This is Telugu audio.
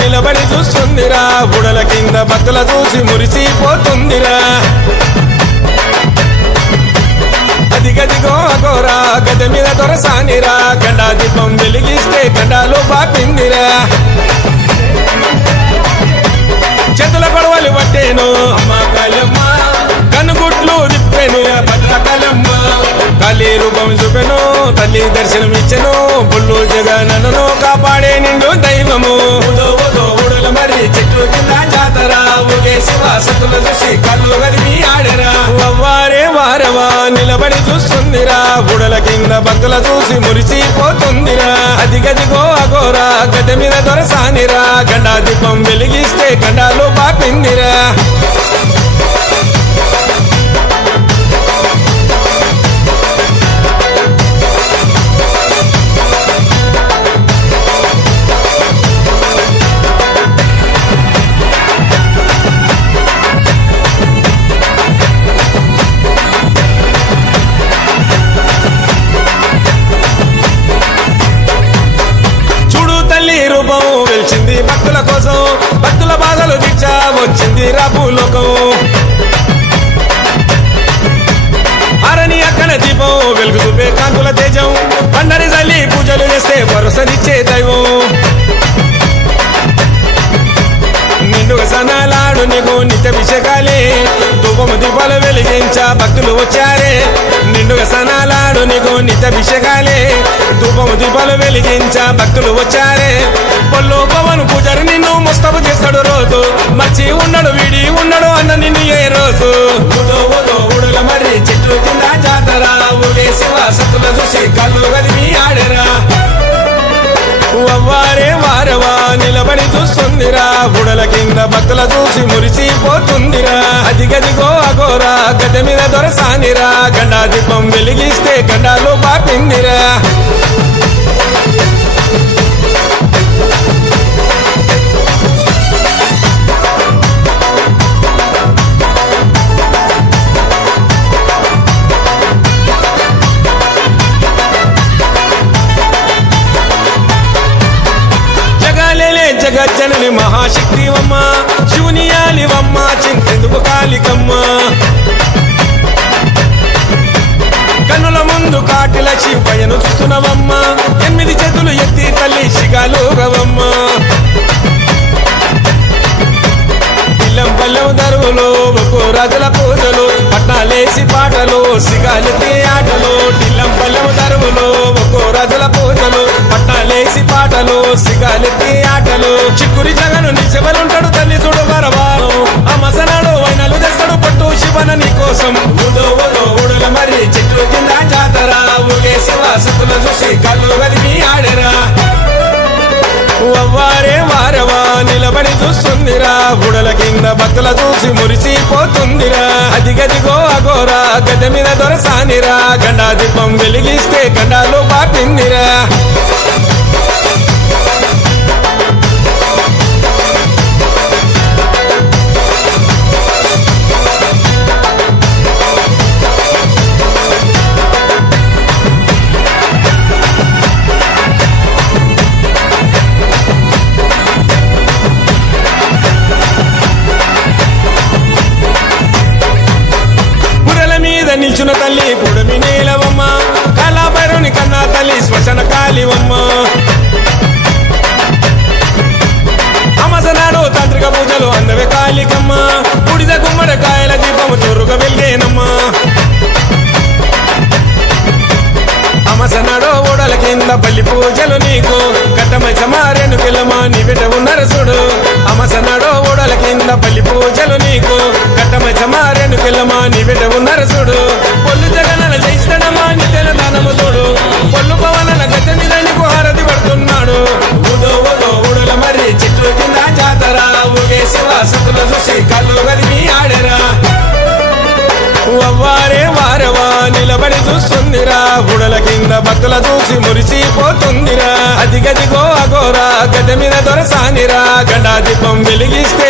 నిలబడి చూస్తుందిరా. బుడల కింద భక్తుల చూసి మురిసిపోతుందిరా. అదిగదిగో అగోరా గద మీద దొరసానిరా. గండా దీపం వెలిగిస్తే గడాలు పాపిందిరా. చేతుల గొడవలు పట్టేను కనుగుట్లు తిప్పాను కాళీ రూపం చూపెను తల్లి దర్శనం ఇచ్చెను బుల్లు జగనను కాపాడే నిండు దైవము. ఉడల మరి చెట్టు కింద జాతర. ఊగే శివ సతుల చూసి కళ్ళు గదిమి ఆడరా. వారే వారవా నిలబడి చూస్తుందిరా. బుడల కింద భక్తుల చూసి మురిసిపోతుందిరా. అదిగదిగో అగోరా గద మీద దొరసానిరా. గండా దీపం వెలిగిస్తే బాధలు తీర్చా వచ్చింది రాపులోకం అరణి అక్కడ దీపం వెలుగు చూపే కాంతుల తేజం. పండరి తల్లి పూజలు చేస్తే భరోసనిచ్చే దైవం. నిండుగా సనాలాడు నీకు నిత్య అభిషేకాలే ధూపము దీపాలు వెలిగించా భక్తులు వచ్చారే. నిండుగా సనాలాడు నీకు నిత్య అభిషేకాలే ధూపము దీపాలు వెలిగించా భక్తులు వచ్చారే. పొల్లు వచ్చి ఉన్నాడు వీడి ఉన్నాడు అన్న నిన్ను ఏ రోజు? ఉదో మరి చెట్లు కింద జాతర. ఊగే శివ సత్తుల చూసి కళ్ళు గదిమి ఆడరా. వారే వారవా నిలబడి చూస్తుందిరా. బుడల కింద భక్తుల చూసి మురిసిపోతుందిరా. అదిగదిగో అగోరా గద్దె మీద దొరసానిరా. గండా దీపం వెలిగిస్తే గండాలు పాపిందిరా. జగజ్జనని మహాశక్తివమ్మ శూనియాలివమ్మ చింతెందుకు కాలికమ్మ. కన్నుల ముందు కాటిల శివయను చూస్తున్నవమ్మ ఎనిమిది చేతులు ఎత్తి తల్లి శిగాలు గవమ్మ ఇల్లం పల్లెం దరువులో ఒక్కో రాజుల పూజలు పట్నాలేసి పాటలు సిగాలెత్తి ఆటలు టిల్లం పల్లెం దరువులో ఒక్కో రాజుల పూజలు లేసి పాటలు సిగాలెత్తి ఆటలు. చిక్కురి జగను నీ తల్లి చూడు వరవాను ఆ మసనాడు వైనలు తెస్తాడు పట్టు శివన నీ కోసం. ఉదో ఉదో మరి చెట్లు కింద జాతర. ఊగే శివ సతుల చూసి కళ్ళు కలిపి ఆడరా. వారే వారవా నిలబడి చూస్తుందిరా. బుడల కింద భక్తుల చూసి మురిసిపోతుందిరా. అదిగదిగో అగోరా గద మీద దొరసానిరా. గండా దీపం వెలిగిస్తే గండాలు పాపిందిరా. మీద తల్లి పొడమి నీలవమ్మ. కళాభైరుని కన్నా తల్లి శ్మశాన కాలివమ్మ. అమసనాడు తాంత్రిక పూజలు అందవే కాళికమ్మ బుడిద గుమ్మడి కాయల దీపము తొరుగా వెలిగేనమ్మా అమసనాడు ఓడల కింద బల్లి పూజలు నీకు. కట్టమై సమారేను పిల్లమా నీ బిడ్డ ఉన్నారు చూడు అమసనాడు ఓడల కింద బల్లి పూజలు నీకు. నీ బిడ్డ ఉన్నారు చూడు. పొల్లు జగనన జయిస్తాడమ్మా నీ తెలంగాణము చూడు. పొల్లు పవనన గత మీద నీకు హారతి పడుతున్నాడు. ఉదో ఉదో ఉడల మరి చెట్లు కింద జాతర. ఊగే శివ సతుల చూసి కళ్ళు గదిమి ఆడరా. వారే వారవా నిలబడి చూస్తుందిరా. బుడల కింద భక్తుల చూసి మురిసిపోతుందిరా. అదిగదిగో అగోరా గద మీద దొరసానిరా. గడా దీపం వెలిగిస్తే